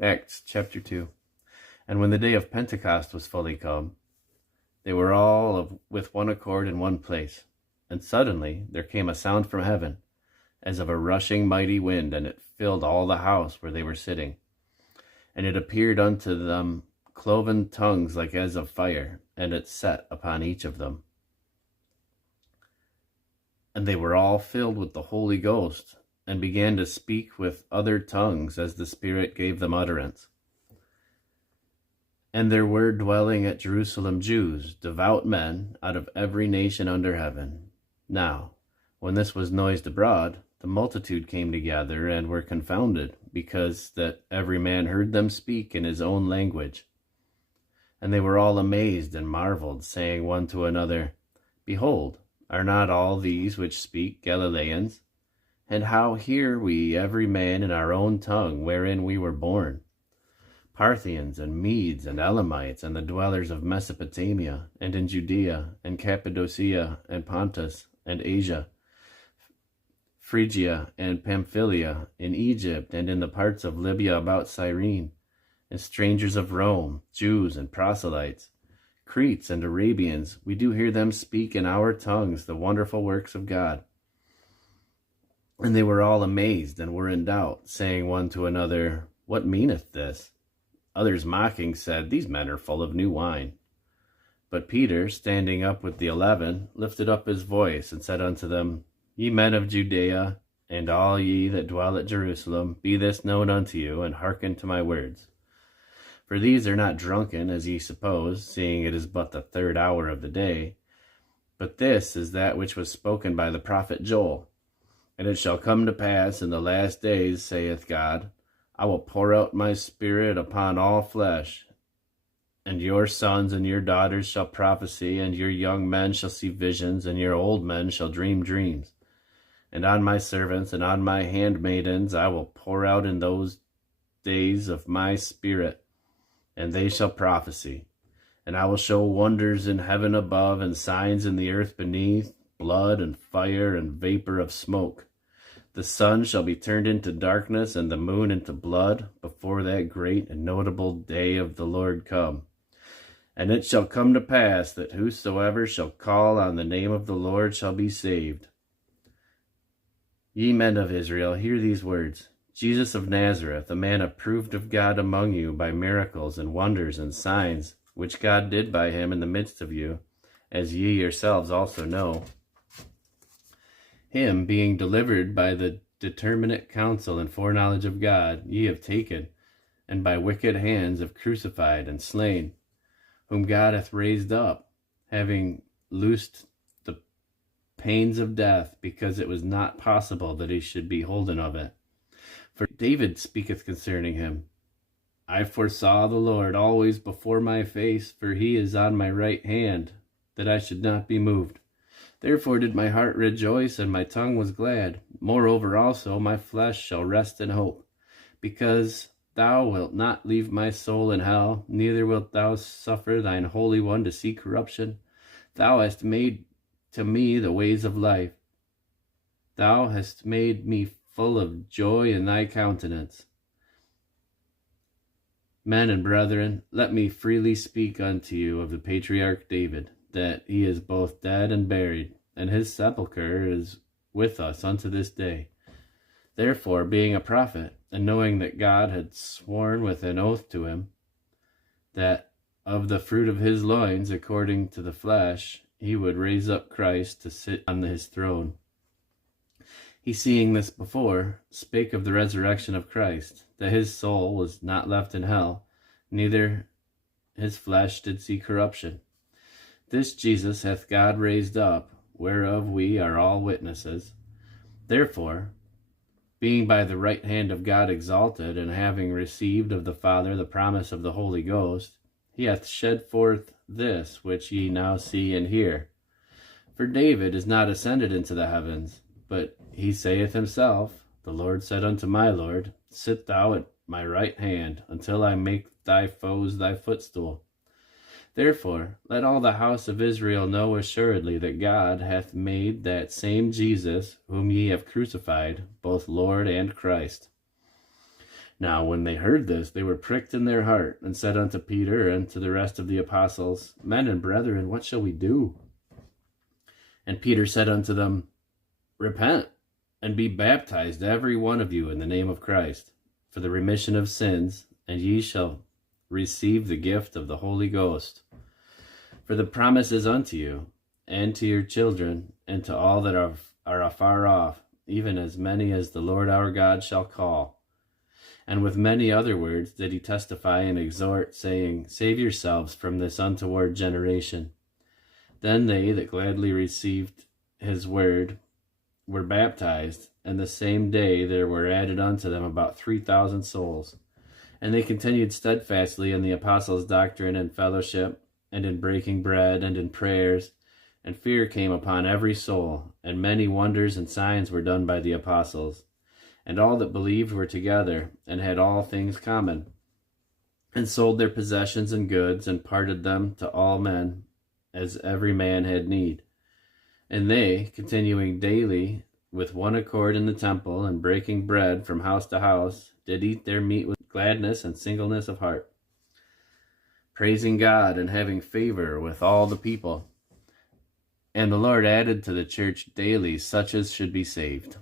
Acts chapter 2. And when the day of Pentecost was fully come, they were all with one accord in one place. And suddenly there came a sound from heaven, as of a rushing mighty wind, and it filled all the house where they were sitting. And it appeared unto them cloven tongues like as of fire, and it sat upon each of them. And they were all filled with the Holy Ghost, and began to speak with other tongues as the Spirit gave them utterance. And there were dwelling at Jerusalem Jews, devout men, out of every nation under heaven. Now, when this was noised abroad, the multitude came together and were confounded, because that every man heard them speak in his own language. And they were all amazed and marveled, saying one to another, Behold, are not all these which speak Galileans? And how hear we every man in our own tongue wherein we were born? Parthians and Medes and Elamites and the dwellers of Mesopotamia and in Judea and Cappadocia and Pontus and Asia, Phrygia and Pamphylia, in Egypt and in the parts of Libya about Cyrene, and strangers of Rome, Jews and proselytes, Cretes and Arabians, we do hear them speak in our tongues the wonderful works of God. And they were all amazed and were in doubt, saying one to another, What meaneth this? Others mocking said, These men are full of new wine. But Peter, standing up with the 11, lifted up his voice, and said unto them, Ye men of Judea, and all ye that dwell at Jerusalem, be this known unto you, and hearken to my words. For these are not drunken, as ye suppose, seeing it is but the 3rd hour of the day. But this is that which was spoken by the prophet Joel. And it shall come to pass in the last days, saith God, I will pour out my Spirit upon all flesh, and your sons and your daughters shall prophesy, and your young men shall see visions, and your old men shall dream dreams. And on my servants and on my handmaidens I will pour out in those days of my Spirit, and they shall prophesy. And I will show wonders in heaven above, and signs in the earth beneath, blood and fire and vapor of smoke. The sun shall be turned into darkness, and the moon into blood, before that great and notable day of the Lord come. And it shall come to pass that whosoever shall call on the name of the Lord shall be saved. Ye men of Israel, hear these words. Jesus of Nazareth, a man approved of God among you by miracles and wonders and signs, which God did by him in the midst of you, as ye yourselves also know. Him, being delivered by the determinate counsel and foreknowledge of God, ye have taken, and by wicked hands have crucified and slain, whom God hath raised up, having loosed the pains of death, because it was not possible that he should be holden of it. For David speaketh concerning him, I foresaw the Lord always before my face, for he is on my right hand, that I should not be moved. Therefore did my heart rejoice, and my tongue was glad. Moreover also my flesh shall rest in hope, because thou wilt not leave my soul in hell, neither wilt thou suffer thine Holy One to see corruption. Thou hast made to me the ways of life. Thou hast made me full of joy in thy countenance. Men and brethren, let me freely speak unto you of the patriarch David, that he is both dead and buried, and his sepulchre is with us unto this day. Therefore, being a prophet, and knowing that God had sworn with an oath to him, that of the fruit of his loins, according to the flesh, he would raise up Christ to sit on his throne. He, seeing this before, spake of the resurrection of Christ, that his soul was not left in hell, neither his flesh did see corruption. This Jesus hath God raised up, whereof we are all witnesses. Therefore, being by the right hand of God exalted, and having received of the Father the promise of the Holy Ghost, he hath shed forth this which ye now see and hear. For David is not ascended into the heavens, but he saith himself, The Lord said unto my Lord, Sit thou at my right hand, until I make thy foes thy footstool. Therefore, let all the house of Israel know assuredly that God hath made that same Jesus, whom ye have crucified, both Lord and Christ. Now when they heard this, they were pricked in their heart, and said unto Peter and to the rest of the apostles, Men and brethren, what shall we do? And Peter said unto them, Repent, and be baptized every one of you in the name of Christ, for the remission of sins, and ye shall receive the gift of the Holy Ghost. For the promise is unto you, and to your children, and to all that are afar off, even as many as the Lord our God shall call. And with many other words did he testify and exhort, saying, Save yourselves from this untoward generation. Then they that gladly received his word were baptized, and the same day there were added unto them about 3,000 souls. And they continued steadfastly in the apostles' doctrine and fellowship, and in breaking bread, and in prayers. And fear came upon every soul, and many wonders and signs were done by the apostles. And all that believed were together, and had all things common, and sold their possessions and goods, and parted them to all men, as every man had need. And they, continuing daily with one accord in the temple, and breaking bread from house to house, did eat their meat with gladness and singleness of heart, praising God and having favor with all the people. And the Lord added to the church daily such as should be saved.